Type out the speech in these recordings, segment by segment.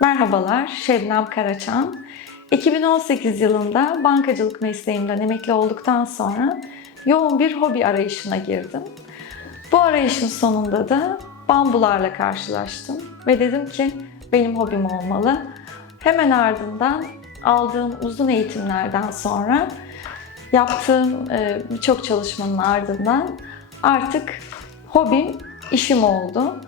Merhabalar, Şebnem Karaçan. 2018 yılında bankacılık mesleğimden emekli olduktan sonra yoğun bir hobi arayışına girdim. Bu arayışın sonunda da bambularla karşılaştım ve dedim ki benim hobim olmalı. Hemen ardından aldığım uzun eğitimlerden sonra yaptığım e, birçok çalışmanın ardından artık hobim işim oldu.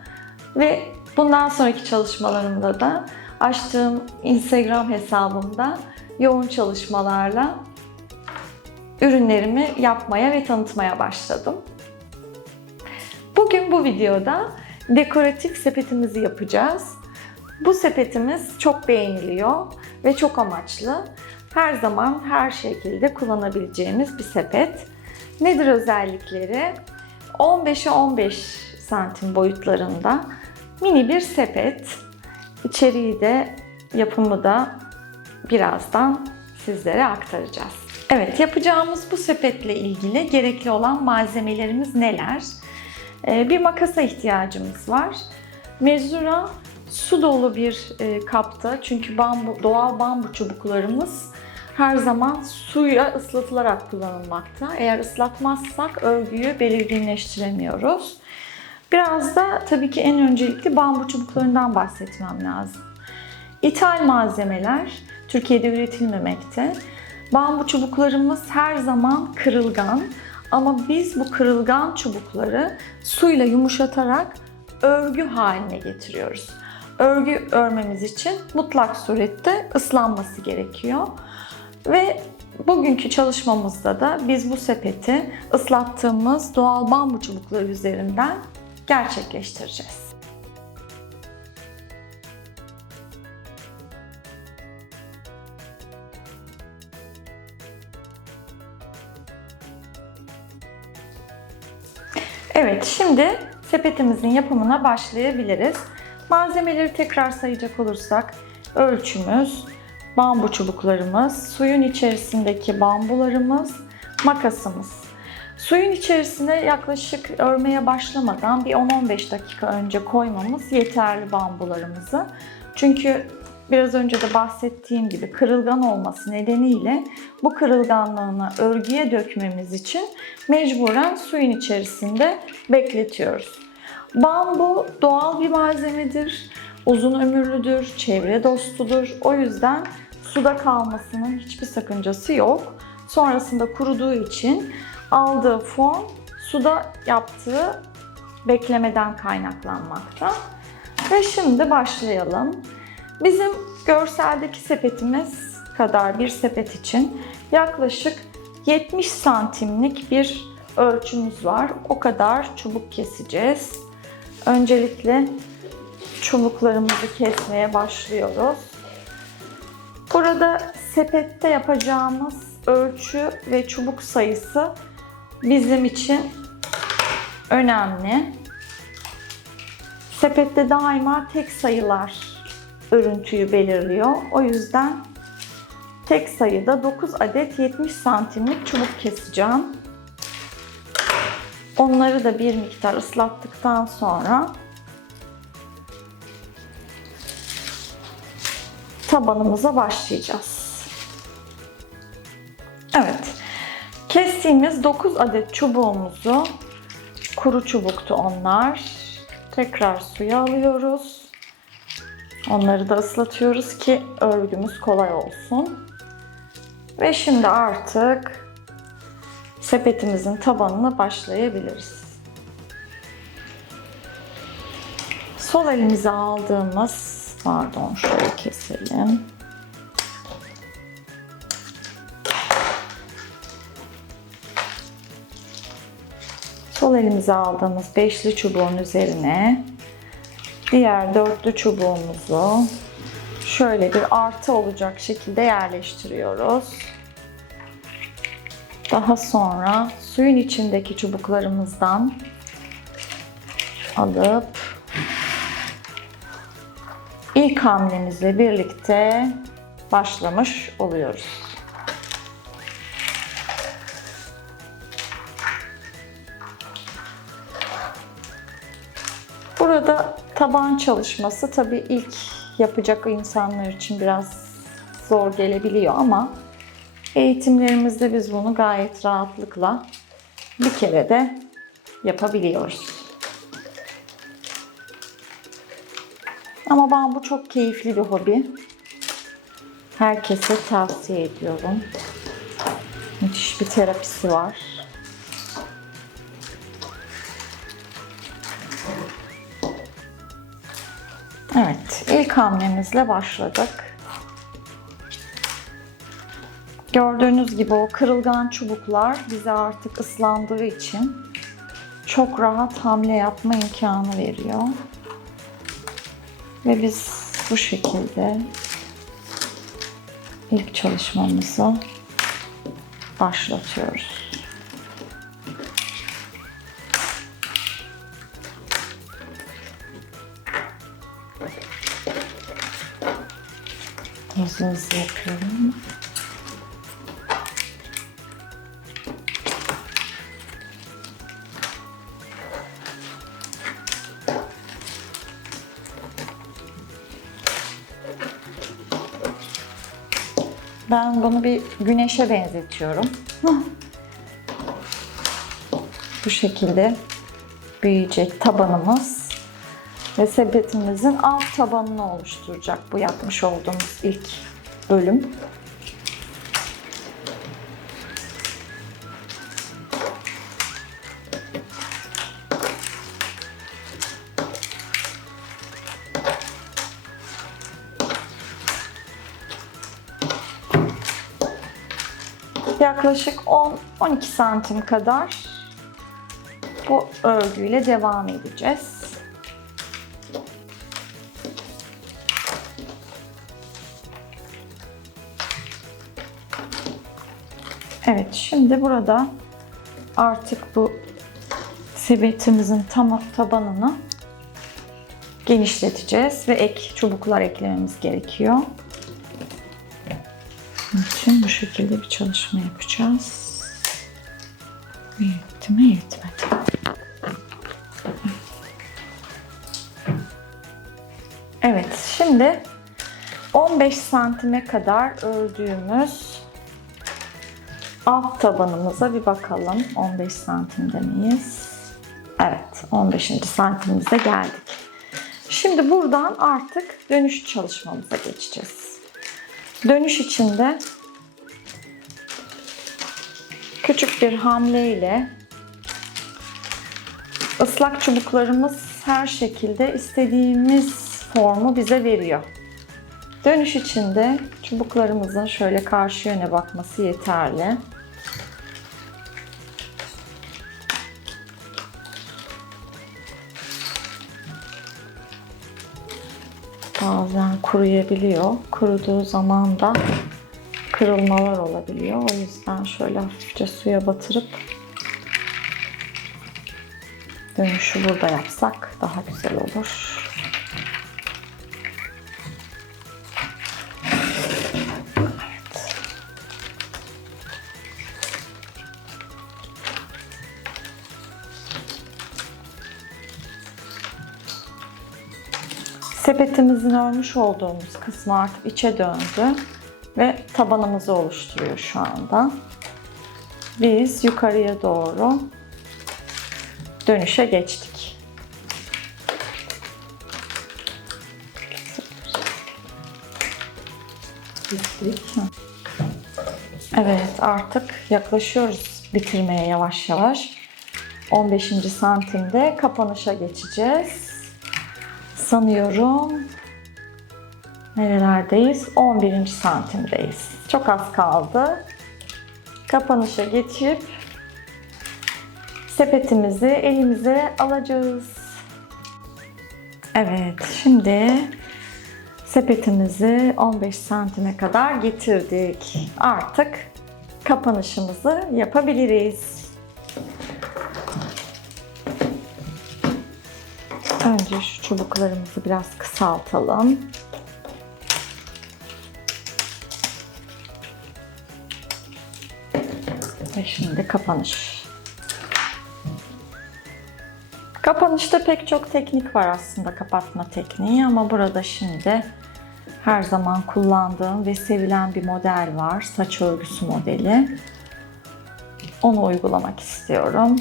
Ve bundan sonraki çalışmalarımda da açtığım Instagram hesabımda yoğun çalışmalarla ürünlerimi yapmaya ve tanıtmaya başladım. Bugün bu videoda dekoratif sepetimizi yapacağız. Bu sepetimiz çok beğeniliyor ve çok amaçlı. Her zaman her şekilde kullanabileceğimiz bir sepet. Nedir özellikleri? 15'e 15 santim boyutlarında mini bir sepet. İçeriği de yapımı da birazdan sizlere aktaracağız. Evet yapacağımız bu sepetle ilgili gerekli olan malzemelerimiz neler? Ee, Bir makasa ihtiyacımız var. Mezura su dolu bir e, kapta çünkü bambu, doğal bambu çubuklarımız her zaman suya ıslatılarak kullanılmakta. Eğer ıslatmazsak örgüyü belirginleştiremiyoruz. Biraz da tabii ki en öncelikli bambu çubuklarından bahsetmem lazım. İthal malzemeler Türkiye'de üretilmemekte. Bambu çubuklarımız her zaman kırılgan ama biz bu kırılgan çubukları suyla yumuşatarak örgü haline getiriyoruz. Örgü örmemiz için mutlak surette ıslanması gerekiyor. Ve bugünkü çalışmamızda da biz bu sepeti ıslattığımız doğal bambu çubukları üzerinden gerçekleştireceğiz. Evet, şimdi sepetimizin yapımına başlayabiliriz. Malzemeleri tekrar sayacak olursak ölçümüz, bambu çubuklarımız, suyun içerisindeki bambularımız, makasımız. Suyun içerisine yaklaşık örmeye başlamadan bir 10-15 dakika önce koymamız yeterli bambularımızı. Çünkü biraz önce de bahsettiğim gibi kırılgan olması nedeniyle bu kırılganlığını örgüye dökmemiz için mecburen suyun içerisinde bekletiyoruz. Bambu doğal bir malzemedir, uzun ömürlüdür, çevre dostudur. O yüzden suda kalmasının hiçbir sakıncası yok. Sonrasında kuruduğu için aldığı fon suda yaptığı beklemeden kaynaklanmakta. Ve şimdi başlayalım. Bizim görseldeki sepetimiz kadar bir sepet için yaklaşık 70 santimlik bir ölçümüz var. O kadar çubuk keseceğiz. Öncelikle çubuklarımızı kesmeye başlıyoruz. Burada sepette yapacağımız ölçü ve çubuk sayısı bizim için önemli. Sepette daima tek sayılar örüntüyü belirliyor. O yüzden tek sayıda 9 adet 70 santimlik çubuk keseceğim. Onları da bir miktar ıslattıktan sonra tabanımıza başlayacağız. Kestiğimiz 9 adet çubuğumuzu kuru çubuktu onlar. Tekrar suya alıyoruz. Onları da ıslatıyoruz ki örgümüz kolay olsun. Ve şimdi artık sepetimizin tabanına başlayabiliriz. Sol elimize aldığımız, pardon şöyle keselim. Sol elimize aldığımız beşli çubuğun üzerine diğer dörtlü çubuğumuzu şöyle bir artı olacak şekilde yerleştiriyoruz. Daha sonra suyun içindeki çubuklarımızdan alıp ilk hamlemizle birlikte başlamış oluyoruz. Taban çalışması tabii ilk yapacak insanlar için biraz zor gelebiliyor ama eğitimlerimizde biz bunu gayet rahatlıkla bir kere de yapabiliyoruz. Ama ben bu çok keyifli bir hobi. Herkese tavsiye ediyorum. Müthiş bir terapisi var. İlk hamlemizle başladık. Gördüğünüz gibi o kırılgan çubuklar bize artık ıslandığı için çok rahat hamle yapma imkanı veriyor. Ve biz bu şekilde ilk çalışmamızı başlatıyoruz. Hızlı yapıyorum. Ben bunu bir güneşe benzetiyorum. Bu şekilde büyüyecek tabanımız ve sepetimizin alt tabanını oluşturacak bu yapmış olduğumuz ilk bölüm. Yaklaşık 10-12 santim kadar bu örgüyle devam edeceğiz. Evet, şimdi burada artık bu sebetimizin tam tabanını genişleteceğiz ve ek çubuklar eklememiz gerekiyor. İçin bu şekilde bir çalışma yapacağız. Yetti mi yetmedi. Evet şimdi 15 santime kadar ördüğümüz alt tabanımıza bir bakalım. 15 santimde miyiz? Evet 15. santimimize geldik. Şimdi buradan artık dönüş çalışmamıza geçeceğiz. Dönüş içinde küçük bir hamle ile ıslak çubuklarımız her şekilde istediğimiz formu bize veriyor. Dönüş içinde çubuklarımızın şöyle karşı yöne bakması yeterli. Bazen kuruyabiliyor. Kuruduğu zaman da kırılmalar olabiliyor. O yüzden şöyle hafifçe suya batırıp dönüşü burada yapsak daha güzel olur. Sepetimizin örmüş olduğumuz kısmı artık içe döndü ve tabanımızı oluşturuyor şu anda. Biz yukarıya doğru dönüşe geçtik. Evet artık yaklaşıyoruz bitirmeye yavaş yavaş. 15. santimde kapanışa geçeceğiz. Sanıyorum nerelerdeyiz? 11. santimdeyiz. Çok az kaldı. Kapanışa geçip sepetimizi elimize alacağız. Evet, şimdi sepetimizi 15 santime kadar getirdik. Artık kapanışımızı yapabiliriz. Önce şu çubuklarımızı biraz kısaltalım. Ve şimdi kapanış. Kapanışta pek çok teknik var aslında kapatma tekniği ama burada şimdi her zaman kullandığım ve sevilen bir model var. Saç örgüsü modeli. Onu uygulamak istiyorum.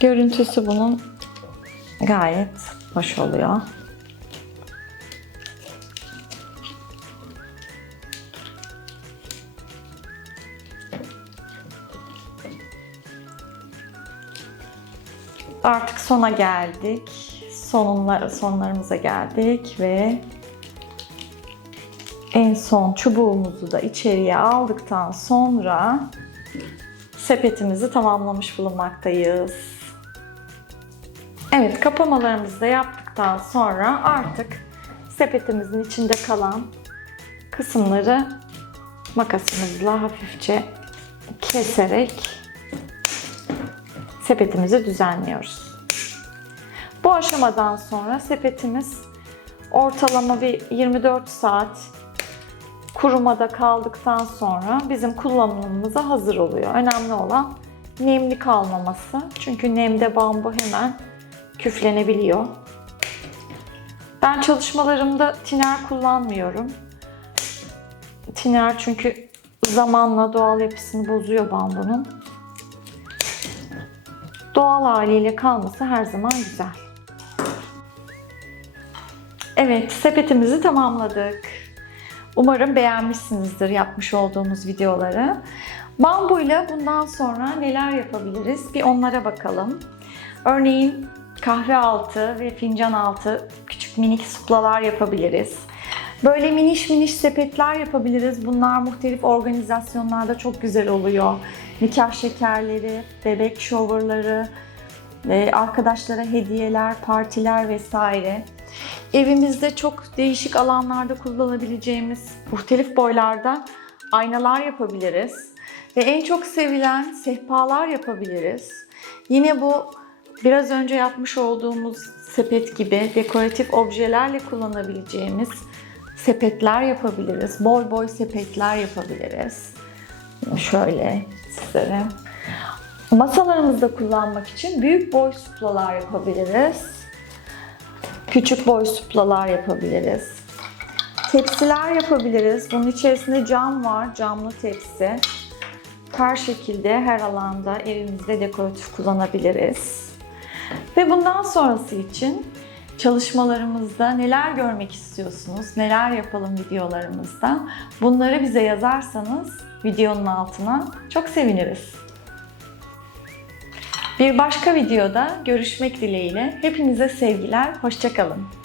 Görüntüsü bunun gayet hoş oluyor. Artık sona geldik. Sonunla, sonlarımıza geldik ve en son çubuğumuzu da içeriye aldıktan sonra sepetimizi tamamlamış bulunmaktayız. Kapamalarımızı da yaptıktan sonra artık sepetimizin içinde kalan kısımları makasımızla hafifçe keserek sepetimizi düzenliyoruz. Bu aşamadan sonra sepetimiz ortalama bir 24 saat kurumada kaldıktan sonra bizim kullanımımıza hazır oluyor. Önemli olan nemli kalmaması. Çünkü nemde bambu hemen küflenebiliyor. Ben çalışmalarımda tiner kullanmıyorum. Tiner çünkü zamanla doğal yapısını bozuyor bambunun. Doğal haliyle kalması her zaman güzel. Evet, sepetimizi tamamladık. Umarım beğenmişsinizdir yapmış olduğumuz videoları. Bambuyla bundan sonra neler yapabiliriz? Bir onlara bakalım. Örneğin kahve altı ve fincan altı küçük minik suplalar yapabiliriz. Böyle miniş miniş sepetler yapabiliriz. Bunlar muhtelif organizasyonlarda çok güzel oluyor. Nikah şekerleri, bebek showerları, e, arkadaşlara hediyeler, partiler vesaire. Evimizde çok değişik alanlarda kullanabileceğimiz muhtelif boylarda aynalar yapabiliriz. Ve en çok sevilen sehpalar yapabiliriz. Yine bu biraz önce yapmış olduğumuz sepet gibi dekoratif objelerle kullanabileceğimiz sepetler yapabiliriz. Boy boy sepetler yapabiliriz. Şöyle sizlere. Masalarımızda kullanmak için büyük boy suplalar yapabiliriz. Küçük boy suplalar yapabiliriz. Tepsiler yapabiliriz. Bunun içerisinde cam var, camlı tepsi. Her şekilde, her alanda evimizde dekoratif kullanabiliriz. Ve bundan sonrası için çalışmalarımızda neler görmek istiyorsunuz, neler yapalım videolarımızda bunları bize yazarsanız videonun altına çok seviniriz. Bir başka videoda görüşmek dileğiyle hepinize sevgiler, hoşçakalın.